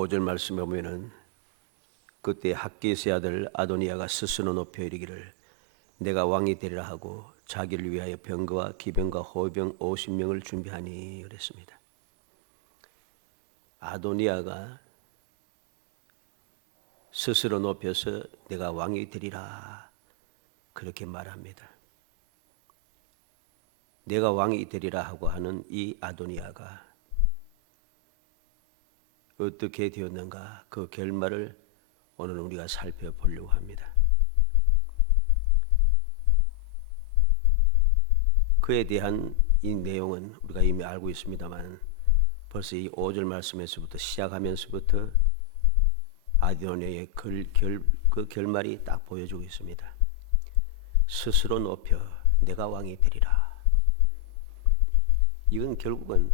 5절 말씀에 보면은 그때 학기스의 아들 아도니아가 스스로 높여 이르기를 내가 왕이 되리라 하고 자기를 위하여 병거와 기병과 호병 50명을 준비하니 그랬습니다. 아도니아가 스스로 높여서 내가 왕이 되리라 그렇게 말합니다. 내가 왕이 되리라 하고 하는 이 아도니아가 어떻게 되었는가 그 결말을 오늘 우리가 살펴보려고 합니다. 그에 대한 이 내용은 우리가 이미 알고 있습니다만 벌써 이 5절 말씀에서부터 시작하면서부터 아도니아의 그 결말이 딱 보여주고 있습니다. 스스로 높여 내가 왕이 되리라. 이건 결국은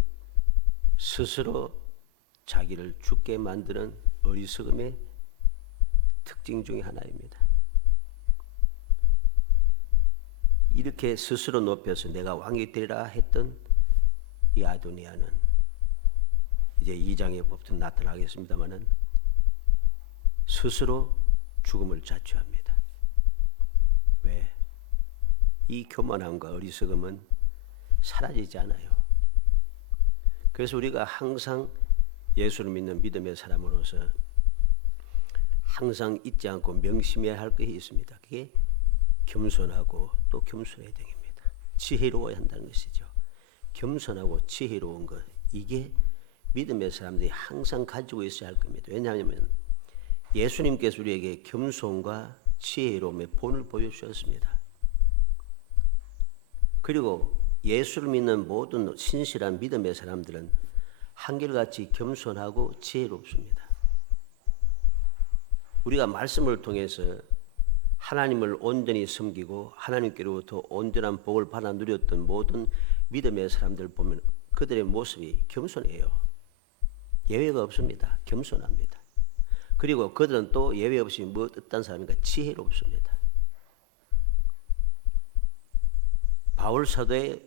스스로 자기를 죽게 만드는 어리석음의 특징 중에 하나입니다. 이렇게 스스로 높여서 내가 왕이 되리라 했던 이 아도니아는 이제 2장의 법도 나타나겠습니다마는 스스로 죽음을 자초합니다. 왜? 이 교만함과 어리석음은 사라지지 않아요. 그래서 우리가 항상 예수를 믿는 믿음의 사람으로서 항상 잊지 않고 명심해야 할 것이 있습니다. 그게 겸손하고 또 겸손해야 됩니다. 지혜로워야 한다는 것이죠. 겸손하고 지혜로운 것, 이게 믿음의 사람들이 항상 가지고 있어야 할 겁니다. 왜냐하면 예수님께서 우리에게 겸손과 지혜로움의 본을 보여주셨습니다. 그리고 예수를 믿는 모든 신실한 믿음의 사람들은 한결같이 겸손하고 지혜롭습니다. 우리가 말씀을 통해서 하나님을 온전히 섬기고 하나님께로부터 온전한 복을 받아 누렸던 모든 믿음의 사람들 보면 그들의 모습이 겸손해요. 예외가 없습니다. 겸손합니다. 그리고 그들은 또 예외 없이 어떤 사람인가 지혜롭습니다. 바울 사도의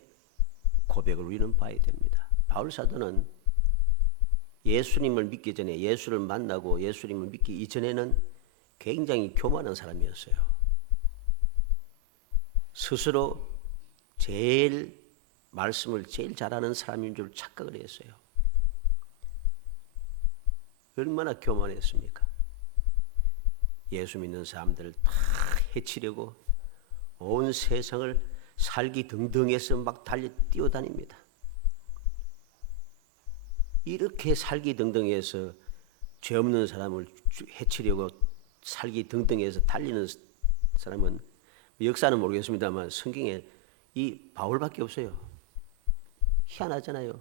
고백을 우리는 봐야 됩니다. 바울 사도는 예수님을 믿기 전에 예수를 만나고 예수님을 믿기 이전에는 굉장히 교만한 사람이었어요. 스스로 말씀을 제일 잘하는 사람인 줄 착각을 했어요. 얼마나 교만했습니까? 예수 믿는 사람들을 다 해치려고 온 세상을 살기 등등해서 막 뛰어다닙니다. 이렇게 살기 등등해서 죄 없는 사람을 해치려고 살기 등등해서 달리는 사람은 역사는 모르겠습니다만 성경에 이 바울밖에 없어요. 희한하잖아요.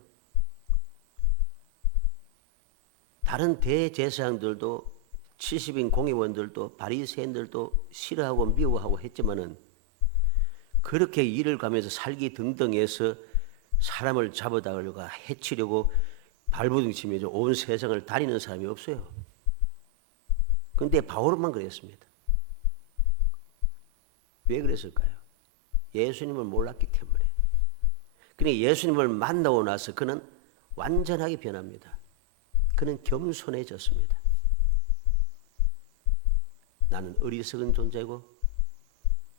다른 대제사장들도 70인 공회원들도 바리새인들도 싫어하고 미워하고 했지만은 그렇게 일을 가면서 살기 등등해서 사람을 잡아다가 해치려고 발부둥치면서 온 세상을 다니는 사람이 없어요. 그런데 바울만 그랬습니다. 왜 그랬을까요? 예수님을 몰랐기 때문에. 그러니 예수님을 만나고 나서 그는 완전하게 변합니다. 그는 겸손해졌습니다. 나는 어리석은 존재고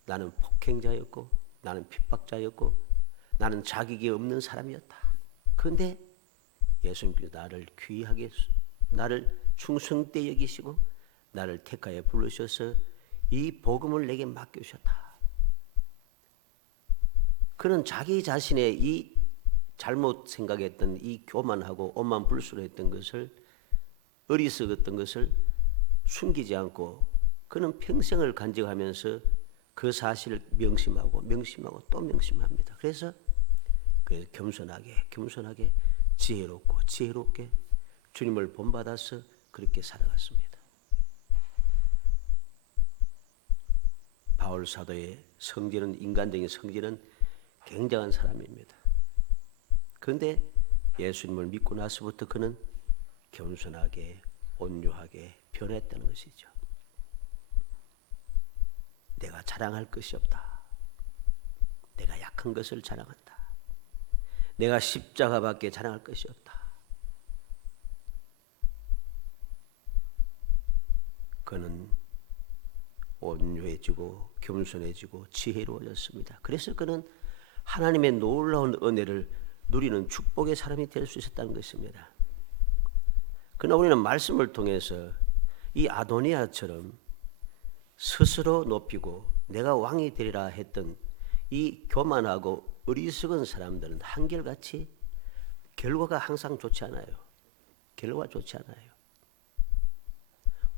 나는 폭행자였고 나는 핍박자였고 나는 자격이 없는 사람이었다. 그런데 예수님께서 나를 귀하게 나를 충성되게 여기시고 나를 택하여 부르셔서 이 복음을 내게 맡겨주셨다. 그는 자기 자신의 이 잘못 생각했던 이 교만하고 오만 불수했던 것을 어리석었던 것을 숨기지 않고 그는 평생을 간직하면서 그 사실을 명심하고 또 명심합니다. 그래서 겸손하게 지혜롭게 주님을 본받아서 그렇게 살아갔습니다. 바울 사도의 성질은 인간적인 성질은 굉장한 사람입니다. 그런데 예수님을 믿고 나서부터 그는 겸손하게 온유하게 변했다는 것이죠. 내가 자랑할 것이 없다. 내가 약한 것을 자랑한다. 내가 십자가밖에 자랑할 것이 없다. 그는 온유해지고 겸손해지고 지혜로워졌습니다. 그래서 그는 하나님의 놀라운 은혜를 누리는 축복의 사람이 될 수 있었다는 것입니다. 그러나 우리는 말씀을 통해서 이 아도니아처럼 스스로 높이고 내가 왕이 되리라 했던 이 교만하고 어리석은 사람들은 한결같이 결과가 항상 좋지 않아요. 결과가 좋지 않아요.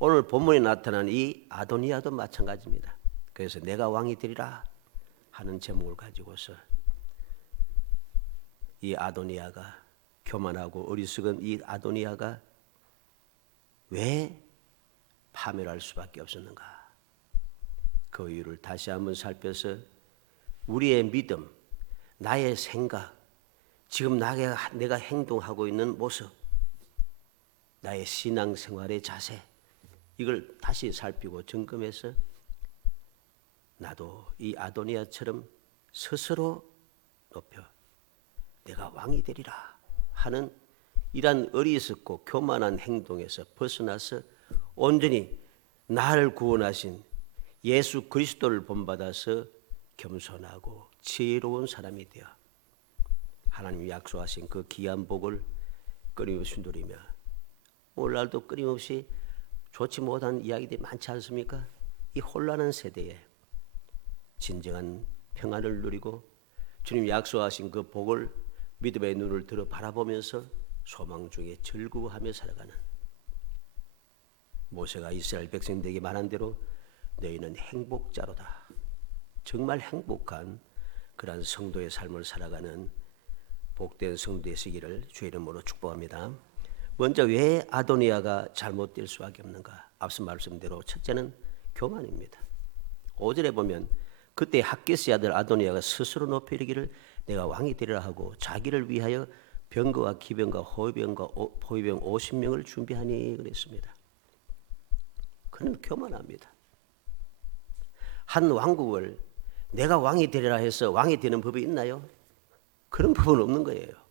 오늘 본문에 나타난 이 아도니아도 마찬가지입니다. 그래서 내가 왕이 되리라 하는 제목을 가지고서 이 아도니아가 교만하고 어리석은 이 아도니아가 왜 파멸할 수밖에 없었는가? 그 이유를 다시 한번 살펴서 우리의 믿음, 나의 생각, 지금 내가 행동하고 있는 모습, 나의 신앙생활의 자세, 이걸 다시 살피고 점검해서 나도 이 아도니아처럼 스스로 높여 내가 왕이 되리라 하는 이러한 어리석고 교만한 행동에서 벗어나서 온전히 나를 구원하신 예수 그리스도를 본받아서 겸손하고 지혜로운 사람이 되어 하나님이 약속하신 그 귀한 복을 끊임없이 누리며 오늘날도 끊임없이 좋지 못한 이야기들이 많지 않습니까? 이 혼란한 세대에 진정한 평안을 누리고 주님 약속하신 그 복을 믿음의 눈을 들어 바라보면서 소망 중에 즐거워하며 살아가는 모세가 이스라엘 백성들에게 말한 대로 너희는 행복자로다. 정말 행복한 그러한 성도의 삶을 살아가는 복된 성도 되시기를 주의 이름으로 축복합니다. 먼저 왜 아도니아가 잘못될 수밖에 없는가? 앞서 말씀대로 첫째는 교만입니다. 5절에 보면 그때 핫기스의 아들 아도니아가 스스로 높여 이르기를 내가 왕이 되리라 하고 자기를 위하여 병거와 기병과 호위병 50명을 준비하니 그랬습니다. 그는 교만합니다. 한 왕국을 내가 왕이 되리라 해서 왕이 되는 법이 있나요? 그런 법은 없는 거예요.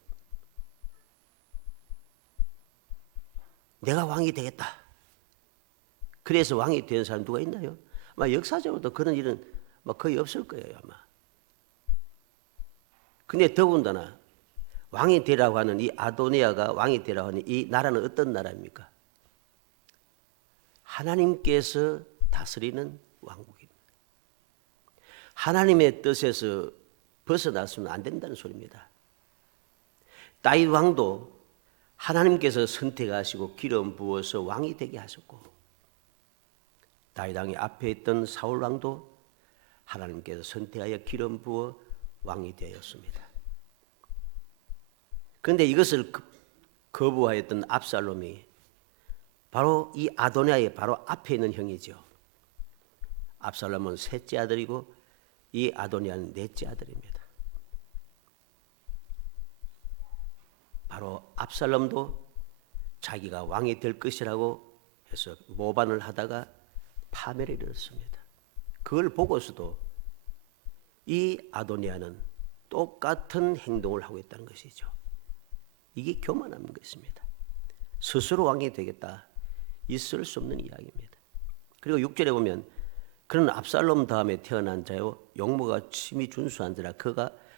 내가 왕이 되겠다. 그래서 왕이 된 사람 누가 있나요? 아마 역사적으로도 그런 일은 거의 없을 거예요, 아마. 근데 더군다나 왕이 되라고 하는 이 아도니아가 왕이 되라고 하는 이 나라는 어떤 나라입니까? 하나님께서 다스리는 왕국입니다. 하나님의 뜻에서 벗어나서는 안 된다는 소리입니다. 다윗 왕도 하나님께서 선택하시고 기름 부어서 왕이 되게 하셨고 다윗 왕이 앞에 있던 사울 왕도 하나님께서 선택하여 기름 부어 왕이 되었습니다. 그런데 이것을 거부하였던 압살롬이 바로 이 아도니아의 바로 앞에 있는 형이죠. 압살롬은 셋째 아들이고 이 아도니아는 넷째 아들입니다. 바로 압살롬도 자기가 왕이 될 것이라고 해서 모반을 하다가 파멸에 이르렀습니다. 그걸 보고서도 이 아도니아는 똑같은 행동을 하고 있다는 것이죠. 이게 교만한 것입니다. 스스로 왕이 되겠다. 있을 수 없는 이야기입니다. 그리고 6절에 보면 그는 압살롬 다음에 태어난 자요 용모가 심히 준수한 자라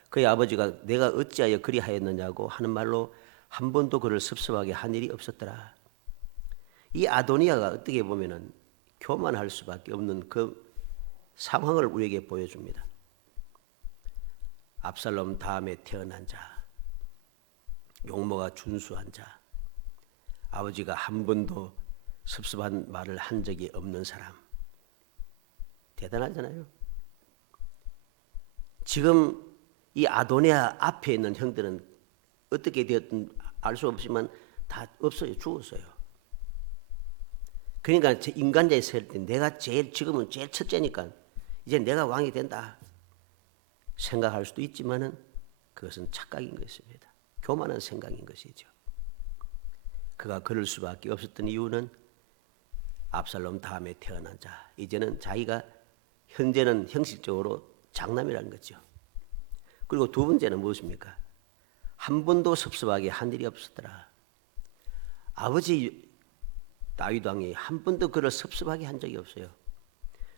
그의 아버지가 내가 어찌하여 그리하였느냐고 하는 말로 한 번도 그를 섭섭하게 한 일이 없었더라. 이 아도니아가 어떻게 보면은 교만할 수밖에 없는 그 상황을 우리에게 보여줍니다. 압살롬 다음에 태어난 자, 용모가 준수한 자, 아버지가 한 번도 섭섭한 말을 한 적이 없는 사람. 대단하잖아요. 지금 이 아도니아 앞에 있는 형들은 어떻게 되었든 알 수 없지만 다 없어요. 죽었어요. 그러니까 인간자의 세일 때 내가 지금은 제일 첫째니까 이제 내가 왕이 된다 생각할 수도 있지만은 그것은 착각인 것입니다. 교만한 생각인 것이죠. 그가 그럴 수밖에 없었던 이유는 압살롬 다음에 태어난 자, 이제는 자기가 현재는 형식적으로 장남이라는 거죠. 그리고 두 번째는 무엇입니까? 한 번도 섭섭하게 한 일이 없었더라. 아버지 다윗 왕이 한 번도 그를 섭섭하게 한 적이 없어요.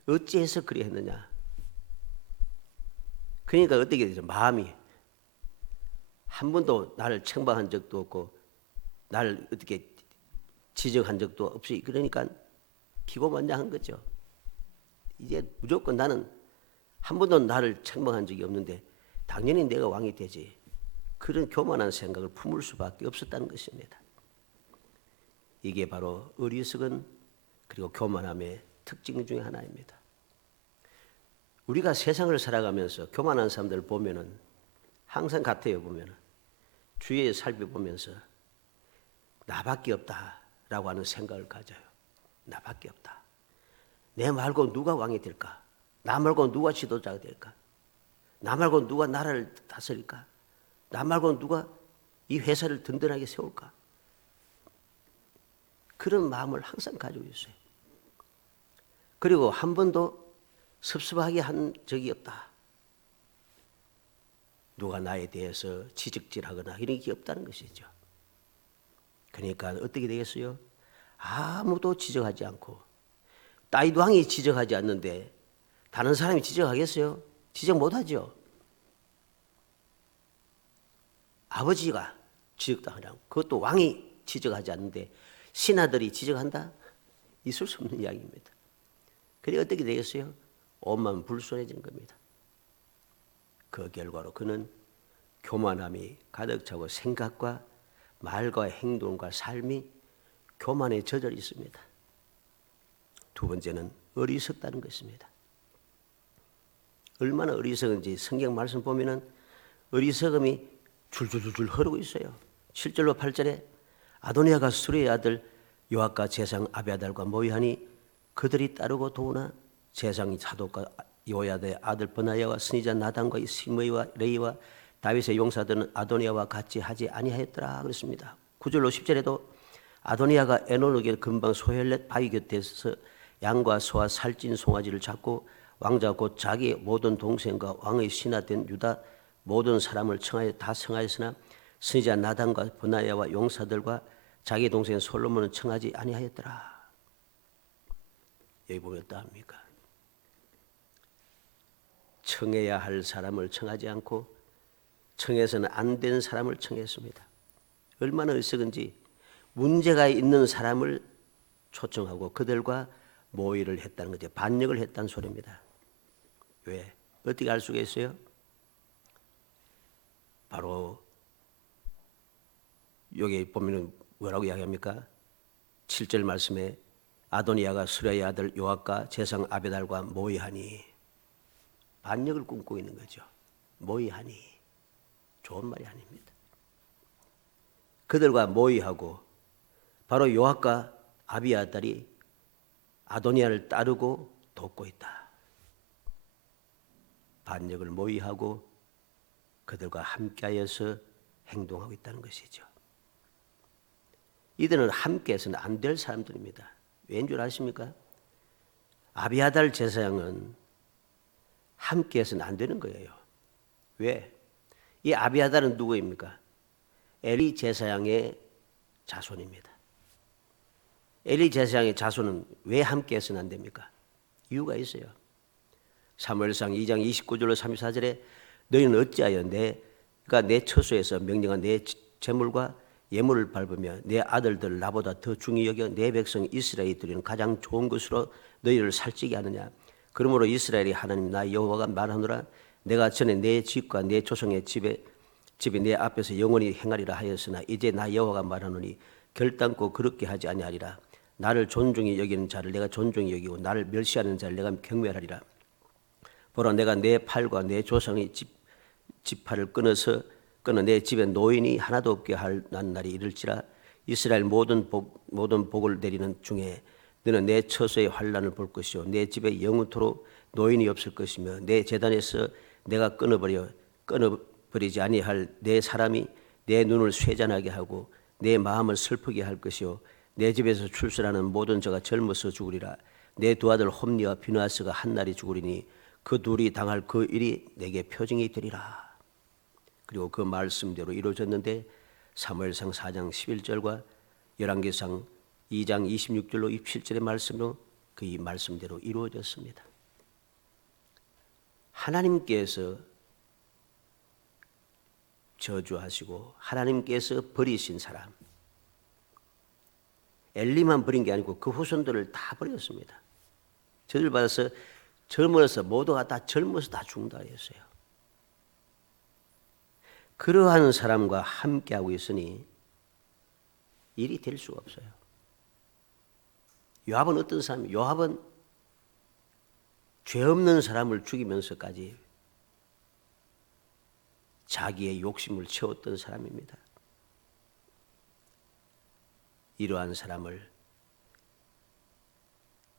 어찌해서 그리 했느냐? 그러니까 어떻게 되죠? 마음이 한 번도 나를 책망한 적도 없고 나를 어떻게 지적한 적도 없이, 그러니까 기고만장한 거죠. 이제 무조건 나는 한 번도 나를 책망한 적이 없는데 당연히 내가 왕이 되지. 그런 교만한 생각을 품을 수밖에 없었다는 것입니다. 이게 바로 어리석은 그리고 교만함의 특징 중에 하나입니다. 우리가 세상을 살아가면서 교만한 사람들을 보면은 항상 같아요. 보면은 주위에 살펴보면서 나밖에 없다라고 하는 생각을 가져요. 나밖에 없다. 내 말고 누가 왕이 될까? 나 말고 누가 지도자가 될까? 나 말고 누가 나라를 다스릴까? 나 말고 누가 이 회사를 든든하게 세울까? 그런 마음을 항상 가지고 있어요. 그리고 한 번도 섭섭하게 한 적이 없다. 누가 나에 대해서 지적질하거나 이런 게 없다는 것이죠. 그러니까 어떻게 되겠어요? 아무도 지적하지 않고, 다윗 왕이 지적하지 않는데 다른 사람이 지적하겠어요? 지적 못하죠. 아버지가 지적당하라고, 그것도 왕이 지적하지 않는데 신하들이 지적한다? 있을 수 없는 이야기입니다. 그래 어떻게 되겠어요? 온만 불손해진 겁니다. 그 결과로 그는 교만함이 가득 차고 생각과 말과 행동과 삶이 교만에 젖어 있습니다. 두 번째는 어리석다는 것입니다. 얼마나 어리석은지 성경 말씀 보면은 어리석음이 줄줄줄 흐르고 있어요. 7절로 8절에 아도니아가 수레의 아들 요압과 제상 아비아달과 모의하니 그들이 따르고 도우나 제상 사독과 요야다의 아들 버나야와 선지자 나단과 시므이와 레이와 다윗의 용사들은 아도니아와 같이 하지 아니하였더라 그랬습니다. 9절로 10절에도 아도니아가 에노르겔 근방 소헬렛 바위 곁에서 양과 소와 살찐 송아지를 잡고 왕자 곧 자기 모든 동생과 왕의 신하된 유다 모든 사람을 청하여 다 청하였으나 선지자 나단과 버나야와 용사들과 자기 동생 솔로몬은 청하지 아니하였더라. 여기 보면 어떠합니까? 청해야 할 사람을 청하지 않고 청해서는 안 된 사람을 청했습니다. 얼마나 어리석은지 문제가 있는 사람을 초청하고 그들과 모의를 했다는 거죠. 반역을 했다는 소리입니다. 왜? 어떻게 알 수가 있어요? 바로 여기 보면 뭐라고 이야기합니까? 7절 말씀에 아도니아가 수레의 아들 요압과 제상 아비달과 모의하니, 반역을 꿈꾸고 있는 거죠. 모의하니, 좋은 말이 아닙니다. 그들과 모의하고 바로 요압과 아비아달이 아도니아를 따르고 돕고 있다. 반역을 모의하고 그들과 함께하여서 행동하고 있다는 것이죠. 이들은 함께해서는 안 될 사람들입니다. 왜인 줄 아십니까? 아비아달 제사장은 함께해서는 안 되는 거예요. 왜? 이 아비아달은 누구입니까? 엘리 제사장의 자손입니다. 엘리 제사장의 자손은 왜 함께해서는 안 됩니까? 이유가 있어요. 사무엘상 2장 29절로 34절에 너희는 어찌하여 내가 내 처소에서 명령한 내 제물과 예물을 밟으며 내 아들들 나보다 더 중히 여겨 내 백성 이스라엘이 드리는 가장 좋은 것으로 너희를 살찌게 하느냐. 그러므로 이스라엘이 하나님 나 여호와가 말하노라. 내가 전에 내 집과 내 조상의 집이 내 앞에서 영원히 행하리라 하였으나 이제 나 여호와가 말하노니 결단코 그렇게 하지 아니하리라. 나를 존중히 여기는 자를 내가 존중히 여기고 나를 멸시하는 자를 내가 경멸하리라. 보라 내가 내 팔과 내 조상의 지팔을 끊어 내 집에 노인이 하나도 없게 할 날이 이를지라. 이스라엘 모든 복을 내리는 중에 너는 내 처소의 환난을 볼 것이요 내 집에 영원토록 노인이 없을 것이며 내 제단에서 내가 끊어버리지 아니할 내 사람이 내 눈을 쇠잔하게 하고 내 마음을 슬프게 할 것이요 내 집에서 출세하는 모든 자가 젊어서 죽으리라. 내 두 아들 홈리와 비누아스가 한 날이 죽으리니 그 둘이 당할 그 일이 내게 표징이 되리라. 그리고 그 말씀대로 이루어졌는데 사무엘상 4장 11절과 열왕기상 2장 26절로 27절의 말씀으로 그 이 말씀대로 이루어졌습니다. 하나님께서 저주하시고 하나님께서 버리신 사람, 엘리만 버린 게 아니고 그 후손들을 다 버렸습니다. 저주를 받아서 젊어서 모두가 다 젊어서 다 죽는다 했어요. 그러한 사람과 함께하고 있으니 일이 될 수가 없어요. 요압은 어떤 사람이에요? 요압은 죄 없는 사람을 죽이면서까지 자기의 욕심을 채웠던 사람입니다. 이러한 사람을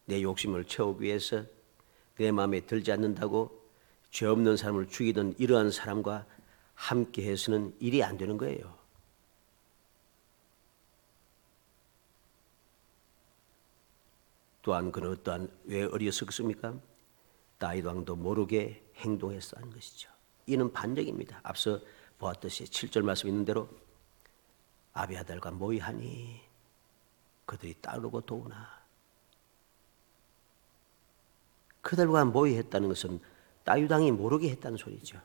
내 욕심을 채우기 위해서 내 마음에 들지 않는다고 죄 없는 사람을 죽이던 이러한 사람과 함께 해서는 일이 안 되는 거예요. 또한 그는 또한 왜 어리석습니까? 다윗 왕도 모르게 행동했다는 것이죠. 이는 반역입니다. 앞서 보았듯이 7절 말씀 있는 대로 아비아달과 모의하니 그들이 따르고 도우나. 그들과 모의했다는 것은 다윗 왕이 모르게 했다는 소리죠.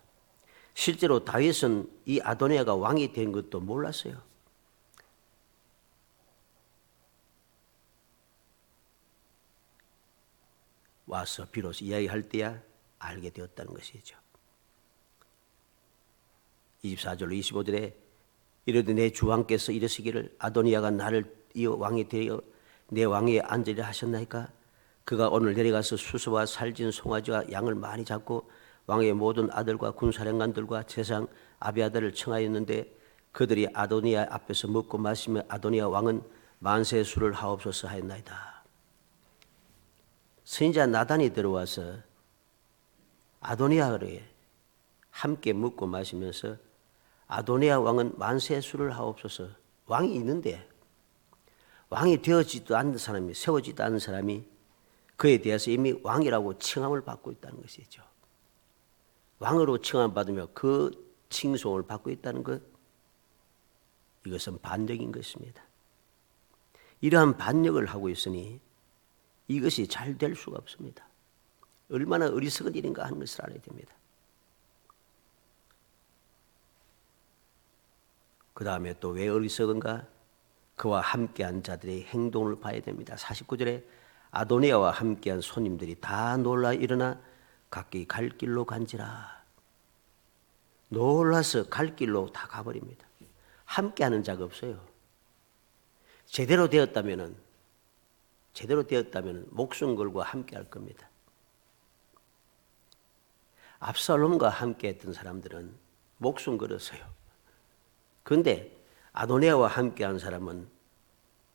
실제로 다윗은 이 아도니아가 왕이 된 것도 몰랐어요. 와서 비로소 이야기할 때야 알게 되었다는 것이죠. 24절로 25절에 이르되 내 주왕께서 이르시기를 아도니아가 나를 이어 왕이 되어 내 왕위에 앉으리라 하셨나이까? 그가 오늘 내려가서 수소와 살진 송아지와 양을 많이 잡고 왕의 모든 아들과 군사령관들과 제상 아비아달을 청하였는데 그들이 아도니아 앞에서 먹고 마시며 아도니아 왕은 만세 술을 하옵소서 하였나이다. 선지자 나단이 들어와서 아도니아를 함께 먹고 마시면서 아도니아 왕은 만세 술을 하옵소서. 왕이 있는데 왕이 되어지도 않는 사람이, 세워지도 않는 사람이 그에 대해서 이미 왕이라고 칭함을 받고 있다는 것이죠. 왕으로 칭함을 받으며 그 칭송을 받고 있다는 것, 이것은 반역인 것입니다. 이러한 반역을 하고 있으니 이것이 잘 될 수가 없습니다. 얼마나 어리석은 일인가 하는 것을 알아야 됩니다. 그 다음에 또 왜 어리석은가? 그와 함께한 자들의 행동을 봐야 됩니다. 49절에 아도니아와 함께한 손님들이 다 놀라 일어나 각기 갈 길로 간지라. 놀라서 갈 길로 다 가버립니다. 함께하는 자가 없어요. 제대로 되었다면 목숨 걸고 함께할 겁니다. 압살롬과 함께했던 사람들은 목숨 걸었어요. 그런데 아도니아와 함께한 사람은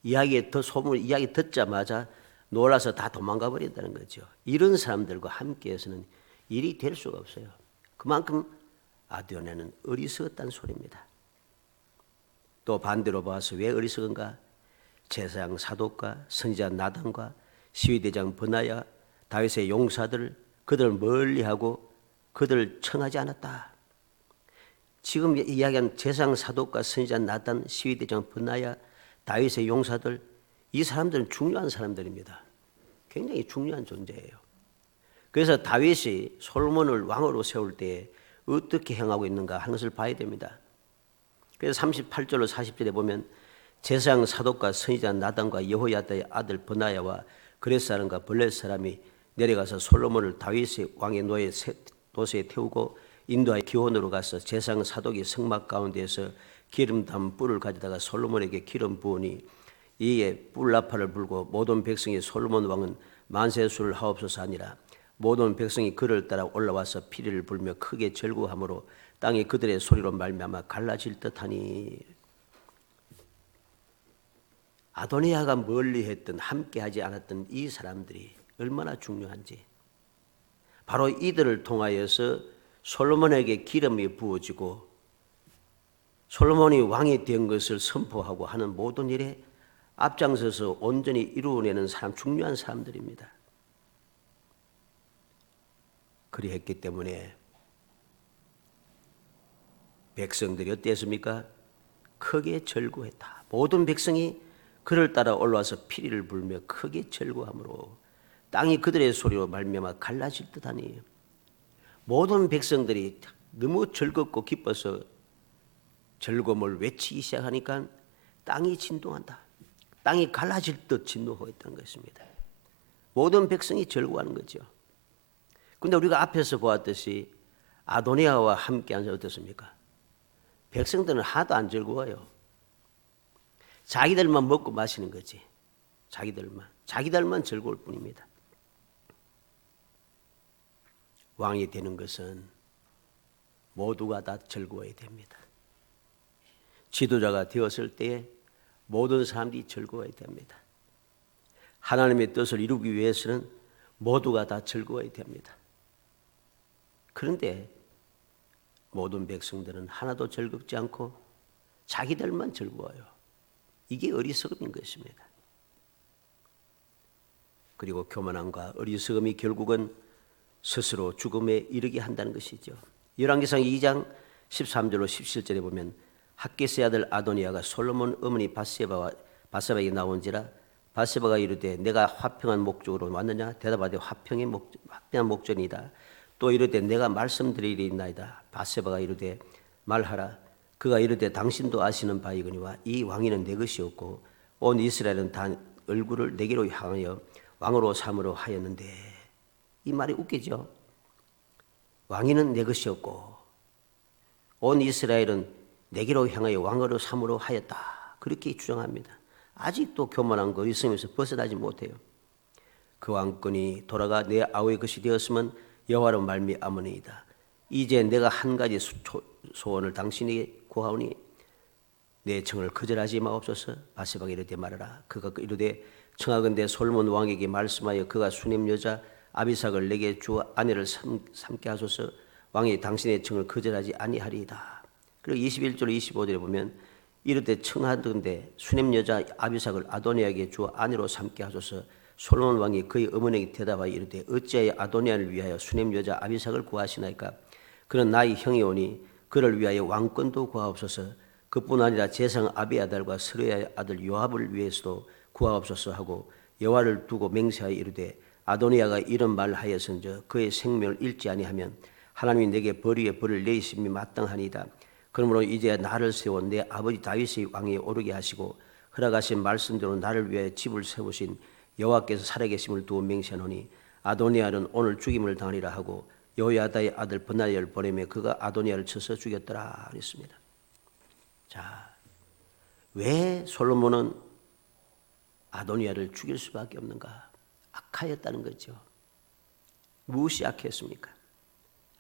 이야기 듣자마자 놀라서 다 도망가 버린다는 거죠. 이런 사람들과 함께해서는 일이 될 수가 없어요. 그만큼 아도니아는 어리석었다는 소리입니다. 또 반대로 봐서 왜 어리석은가? 제사장 사독과 선지자 나단과 시위대장 버나야 다윗의 용사들 그들을 멀리하고 그들을 청하지 않았다. 지금 이야기한 제사장 사독과 선지자 나단, 시위대장 버나야, 다윗의 용사들, 이 사람들은 중요한 사람들입니다. 굉장히 중요한 존재예요. 그래서 다윗이 솔로몬을 왕으로 세울 때 어떻게 행하고 있는가 하는 것을 봐야 됩니다. 그래서 38절로 40절에 보면 제사장 사독과 선지자 나단과 여호야다의 아들 버나야와 그렛 사람과 블렛 사람이 내려가서 솔로몬을 다윗의 왕의 노새에 태우고 인도하여 기온으로 가서 제사장 사독이 성막 가운데에서 기름 담은 뿔을 가져다가 솔로몬에게 기름 부으니 이에 뿔 나팔을 불고 모든 백성이 솔로몬 왕은 만세술을 하옵소서 하니라. 모든 백성이 그를 따라 올라와서 피리를 불며 크게 절구함으로 땅이 그들의 소리로 말미암아 갈라질 듯하니. 아도니아가 멀리했던 함께하지 않았던 이 사람들이 얼마나 중요한지, 바로 이들을 통하여서 솔로몬에게 기름이 부어지고 솔로몬이 왕이 된 것을 선포하고 하는 모든 일에 앞장서서 온전히 이루어내는 사람, 중요한 사람들입니다. 그리했기 때문에 백성들이 어땠습니까? 크게 절구했다. 모든 백성이 그를 따라 올라와서 피리를 불며 크게 절구함으로 땅이 그들의 소리로 말미암아 갈라질 듯하니 모든 백성들이 너무 즐겁고 기뻐서 즐거움을 외치기 시작하니까 땅이 진동한다. 땅이 갈라질 듯 진동하고 있다는 것입니다. 모든 백성이 즐거워하는 거죠. 그런데 우리가 앞에서 보았듯이 아도니아와 함께한 어떻습니까? 백성들은 하나도 안 즐거워요. 자기들만 먹고 마시는 거지. 자기들만 즐거울 뿐입니다. 왕이 되는 것은 모두가 다 즐거워야 됩니다. 지도자가 되었을 때에 모든 사람들이 즐거워야 됩니다. 하나님의 뜻을 이루기 위해서는 모두가 다 즐거워야 됩니다. 그런데 모든 백성들은 하나도 즐겁지 않고 자기들만 즐거워요. 이게 어리석음인 것입니다. 그리고 교만함과 어리석음이 결국은 스스로 죽음에 이르게 한다는 것이죠. 열왕기상 2장 13절로 17절에 보면 핫게스의 아들 아도니아가 솔로몬 어머니 바세바에게 나온지라 바세바가 이르되 내가 화평한 목적으로 왔느냐 대답하되 화평한 목적이다. 또 이르되 내가 말씀드리리나이다. 바세바가 이르되 말하라. 그가 이르되 당신도 아시는 바이거니와 이 왕위는 내 것이었고 온 이스라엘은 다 얼굴을 내게로 향하여 왕으로 삼으려 하였는데 이 말이 웃기죠. 왕위는 내 것이었고 온 이스라엘은 내게로 향하여 왕으로 삼으려 하였다. 그렇게 주장합니다. 아직도 교만한 거 있으면서 벗어나지 못해요. 그 왕권이 돌아가 내 아우의 것이 되었으면 여호와로 말미암으니이다. 이제 내가 한 가지 소원을 당신에게 구하오니 내 청을 거절하지 마옵소서. 바세바가 이르되 말하라. 그가 이르되 청하건대 솔몬 왕에게 말씀하여 그가 수냄 여자 아비삭을 내게 주 아내를 삼게 하소서. 왕이 당신의 청을 거절하지 아니하리이다. 그리고 21절 25절에 보면 이르되 청하건대 수냄 여자 아비삭을 아도니아에게 주 아내로 삼게 하소서. 솔로몬 왕이 그의 어머니에게 대답하여 이르되 어찌하여 아도니아를 위하여 수냄 여자 아비삭을 구하시나이까? 그는 나의 형이오니 그를 위하여 왕권도 구하옵소서. 그뿐 아니라 제상 아비아달과 스루야의 아들 요압을 위해서도 구하옵소서 하고 여호와를 두고 맹세하여 이르되 아도니아가 이런 말하였은즉 그의 생명을 잃지 아니하면 하나님이 내게 벌 위에 벌을 내리심이 마땅하니이다. 그러므로 이제 나를 세워 내 아버지 다윗의 왕위에 오르게 하시고 허락하신 말씀대로 나를 위하여 집을 세우신 여호와께서 살아계심을 두고 맹세하노니 아도니아는 오늘 죽임을 당하리라 하고 여호야다의 아들 브나야를 보내며 그가 아도니아를 쳐서 죽였더라 그랬습니다. 자, 왜 솔로몬은 아도니아를 죽일 수밖에 없는가? 악하였다는 거죠. 무엇이 악했습니까?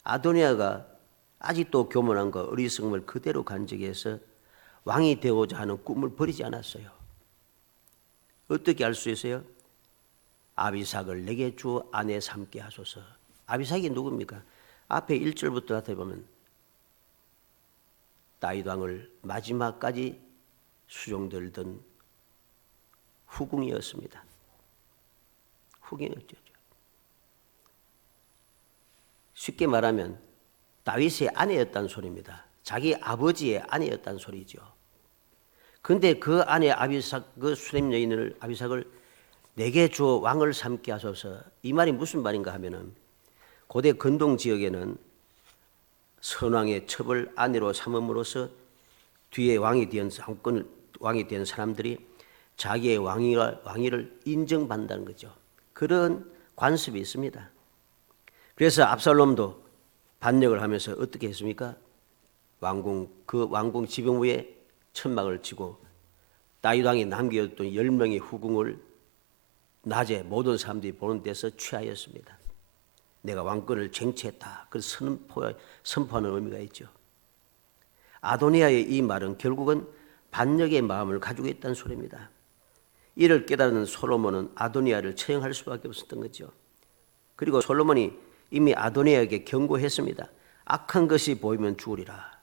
아도니아가 아직도 교만함과 어리석음을 그대로 간직해서 왕이 되고자 하는 꿈을 버리지 않았어요. 어떻게 알 수 있어요? 아비삭을 내게 주 아내 삼게 하소서. 아비삭이 누굽니까? 앞에 1절부터 나타보면 다윗 왕을 마지막까지 수종들던 후궁이었습니다. 후궁이었죠. 쉽게 말하면 다윗의 아내였다는 소리입니다. 자기 아버지의 아내였다는 소리죠. 그런데 그 아내 아비삭, 그 수렘 여인을 아비삭을 내게 주어 왕을 삼게 하소서. 이 말이 무슨 말인가 하면은 고대 근동 지역에는 선왕의 첩을 아내로 삼음으로써 뒤에 왕이 된 사람들이 자기의 왕위를 인정받는다는 거죠. 그런 관습이 있습니다. 그래서 압살롬도 반역을 하면서 어떻게 했습니까? 그 왕궁 지붕 위에 천막을 치고 다윗 왕이 남겨뒀던 10명의 후궁을 낮에 모든 사람들이 보는 데서 취하였습니다. 내가 왕권을 쟁취했다. 그 선포하는 의미가 있죠. 아도니아의 이 말은 결국은 반역의 마음을 가지고 있다는 소리입니다. 이를 깨달은 솔로몬은 아도니아를 처형할 수밖에 없었던 거죠. 그리고 솔로몬이 이미 아도니아에게 경고했습니다. 악한 것이 보이면 죽으리라.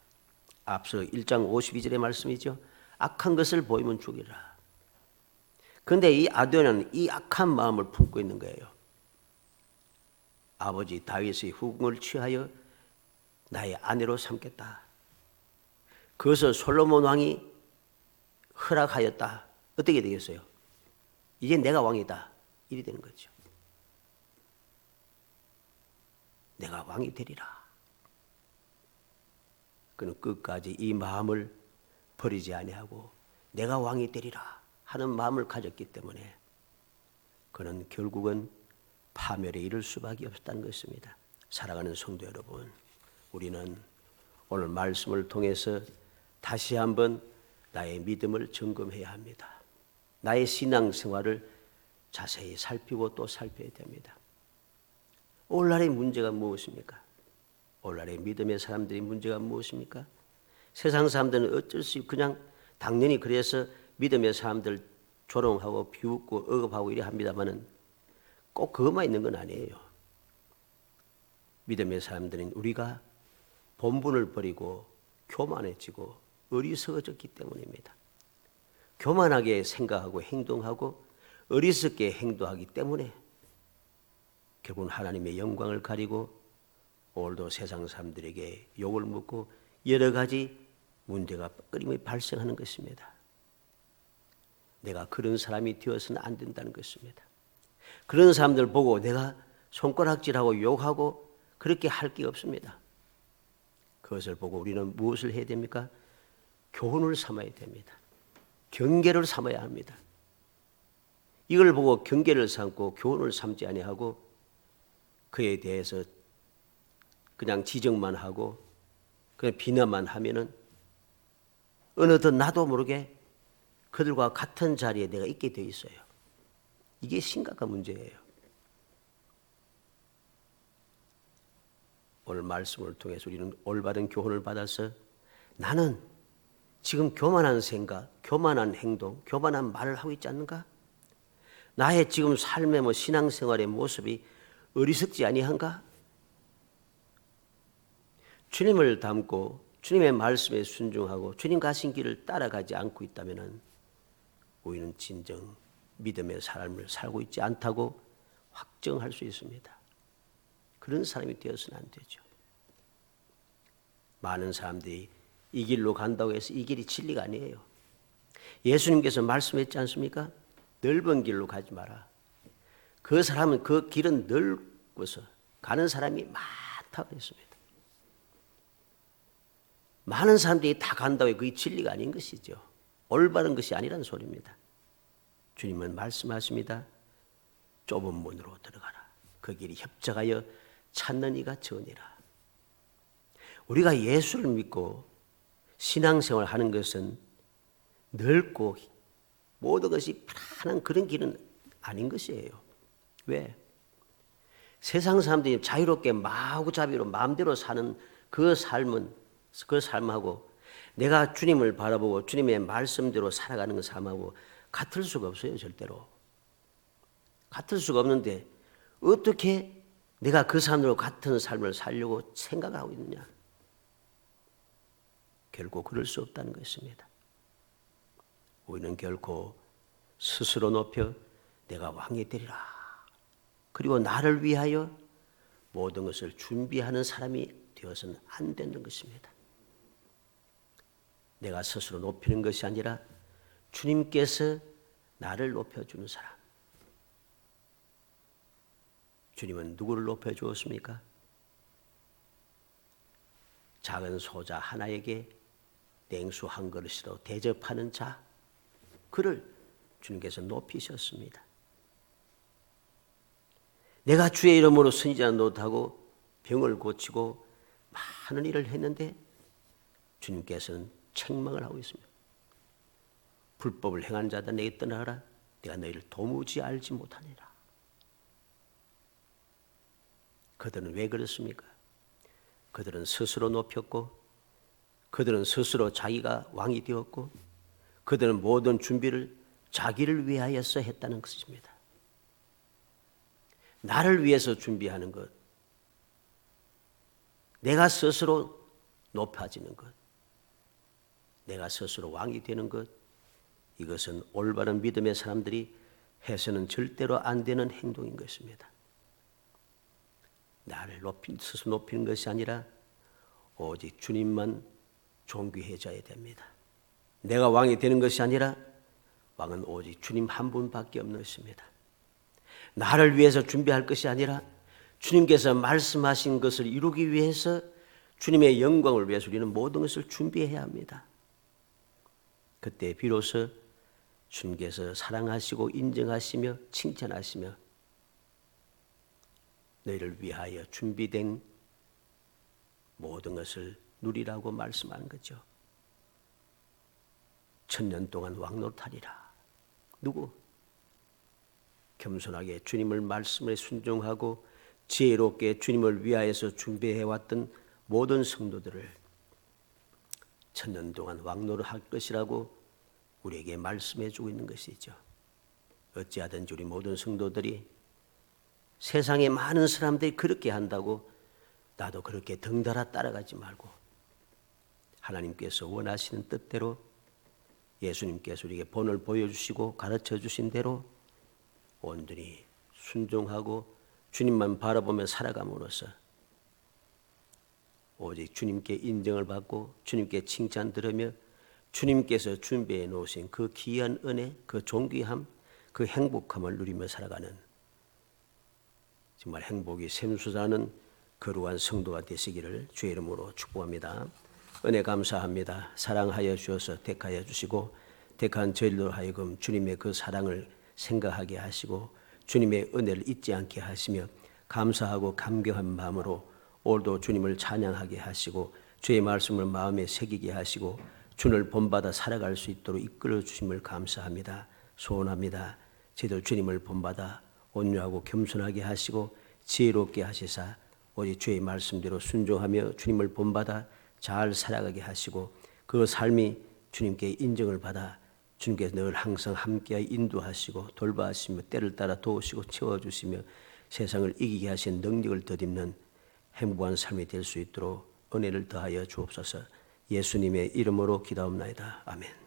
앞서 1장 52절의 말씀이죠. 악한 것을 보이면 죽이라. 그런데 이 아도니아는 이 악한 마음을 품고 있는 거예요. 아버지 다윗의 후궁을 취하여 나의 아내로 삼겠다. 그것을 솔로몬 왕이 허락하였다. 어떻게 되겠어요? 이제 내가 왕이다. 이리 되는 거죠. 내가 왕이 되리라. 그는 끝까지 이 마음을 버리지 아니하고 내가 왕이 되리라 하는 마음을 가졌기 때문에 그는 결국은 파멸에 이를 수밖에 없었다는 것입니다. 사랑하는 성도 여러분, 우리는 오늘 말씀을 통해서 다시 한번 나의 믿음을 점검해야 합니다. 나의 신앙생활을 자세히 살피고 또 살펴야 됩니다. 오늘날의 문제가 무엇입니까? 오늘날의 믿음의 사람들의 문제가 무엇입니까? 세상 사람들은 어쩔 수 없이 그냥 당연히 그래서 믿음의 사람들 조롱하고 비웃고 억압하고 이래 합니다만은 꼭 그것만 있는 건 아니에요. 믿음의 사람들은 우리가 본분을 버리고 교만해지고 어리석어졌기 때문입니다. 교만하게 생각하고 행동하고 어리석게 행동하기 때문에 결국은 하나님의 영광을 가리고 오늘도 세상 사람들에게 욕을 먹고 여러 가지 문제가 끊임없이 발생하는 것입니다. 내가 그런 사람이 되어서는 안 된다는 것입니다. 그런 사람들 보고 내가 손가락질하고 욕하고 그렇게 할 게 없습니다. 그것을 보고 우리는 무엇을 해야 됩니까? 교훈을 삼아야 됩니다. 경계를 삼아야 합니다. 이걸 보고 경계를 삼고 교훈을 삼지 아니하고 그에 대해서 그냥 지적만 하고 그냥 비난만 하면은 어느덧 나도 모르게 그들과 같은 자리에 내가 있게 돼 있어요. 이게 심각한 문제예요. 오늘 말씀을 통해서 우리는 올바른 교훈을 받아서 나는 지금 교만한 생각, 교만한 행동, 교만한 말을 하고 있지 않는가? 나의 지금 삶의 신앙생활의 모습이 어리석지 아니한가? 주님을 닮고 주님의 말씀에 순종하고 주님 가신 길을 따라가지 않고 있다면 우리는 진정 믿음의 삶을 살고 있지 않다고 확정할 수 있습니다. 그런 사람이 되어서는 안 되죠. 많은 사람들이 이 길로 간다고 해서 이 길이 진리가 아니에요. 예수님께서 말씀했지 않습니까? 넓은 길로 가지 마라. 그 사람은 그 길은 넓어서 가는 사람이 많다고 했습니다. 많은 사람들이 다 간다고 해서 그게 진리가 아닌 것이죠. 올바른 것이 아니라는 소리입니다. 주님은 말씀하십니다. 좁은 문으로 들어가라. 그 길이 협착하여 찾는 이가 전이라. 우리가 예수를 믿고 신앙생활을 하는 것은 넓고 모든 것이 편안한 그런 길은 아닌 것이에요. 왜? 세상 사람들이 자유롭게 마구잡이로 마음대로 사는 그 삶하고 내가 주님을 바라보고 주님의 말씀대로 살아가는 그 삶하고 같을 수가 없어요. 절대로. 같을 수가 없는데 어떻게 내가 그 사람들과 같은 삶을 살려고 생각을 하고 있느냐? 결코 그럴 수 없다는 것입니다. 우리는 결코 스스로 높여 내가 왕이 되리라. 그리고 나를 위하여 모든 것을 준비하는 사람이 되어서는 안 되는 것입니다. 내가 스스로 높이는 것이 아니라 주님께서 나를 높여주는 사람. 주님은 누구를 높여주었습니까? 작은 소자 하나에게 냉수 한 그릇으로 대접하는 자, 그를 주님께서 높이셨습니다. 내가 주의 이름으로 선지자 노릇하고 병을 고치고 많은 일을 했는데 주님께서는 책망을 하고 있습니다. 불법을 행한 자들 내게 떠나가라. 내가 너희를 도무지 알지 못하니라. 그들은 왜 그렇습니까? 그들은 스스로 높였고 그들은 스스로 자기가 왕이 되었고 그들은 모든 준비를 자기를 위하여서 했다는 것입니다. 나를 위해서 준비하는 것, 내가 스스로 높아지는 것, 내가 스스로 왕이 되는 것, 이것은 올바른 믿음의 사람들이 해서는 절대로 안 되는 행동인 것입니다. 나를 스스로 높이는 것이 아니라 오직 주님만 존귀해져야 됩니다. 내가 왕이 되는 것이 아니라 왕은 오직 주님 한 분밖에 없으십니다. 나를 위해서 준비할 것이 아니라 주님께서 말씀하신 것을 이루기 위해서 주님의 영광을 위해서 우리는 모든 것을 준비해야 합니다. 그때 비로소 주님께서 사랑하시고 인정하시며 칭찬하시며 너희를 위하여 준비된 모든 것을 누리라고 말씀하는 거죠. 1000년 동안 왕노릇하리라. 누구? 겸손하게 주님을 말씀에 순종하고 지혜롭게 주님을 위하여서 준비해왔던 모든 성도들을 1000년 동안 왕노릇할 것이라고 우리에게 말씀해주고 있는 것이죠. 어찌하든지 우리 모든 성도들이 세상에 많은 사람들이 그렇게 한다고 나도 그렇게 덩달아 따라가지 말고 하나님께서 원하시는 뜻대로 예수님께서 우리에게 본을 보여주시고 가르쳐 주신 대로 온전히 순종하고 주님만 바라보며 살아감으로써 오직 주님께 인정을 받고 주님께 칭찬 들으며 주님께서 준비해 놓으신 그 귀한 은혜, 그 존귀함, 그 행복함을 누리며 살아가는 정말 행복이 샘솟아나는 거룩한 성도가 되시기를 주의 이름으로 축복합니다. 은혜 감사합니다. 사랑하여 주셔서 택하여 주시고 택한 저희로 하여금 주님의 그 사랑을 생각하게 하시고 주님의 은혜를 잊지 않게 하시며 감사하고 감격한 마음으로 오늘도 주님을 찬양하게 하시고 주의 말씀을 마음에 새기게 하시고 주를 본받아 살아갈 수 있도록 이끌어 주심을 감사합니다. 소원합니다. 저희들 주님을 본받아 온유하고 겸손하게 하시고 지혜롭게 하시사 오직 주의 말씀대로 순종하며 주님을 본받아 잘 살아가게 하시고 그 삶이 주님께 인정을 받아 주님께서 늘 항상 함께하여 인도하시고 돌봐주시며 때를 따라 도우시고 채워주시며 세상을 이기게 하신 능력을 덧입는 행복한 삶이 될 수 있도록 은혜를 더하여 주옵소서. 예수님의 이름으로 기도합나이다. 아멘.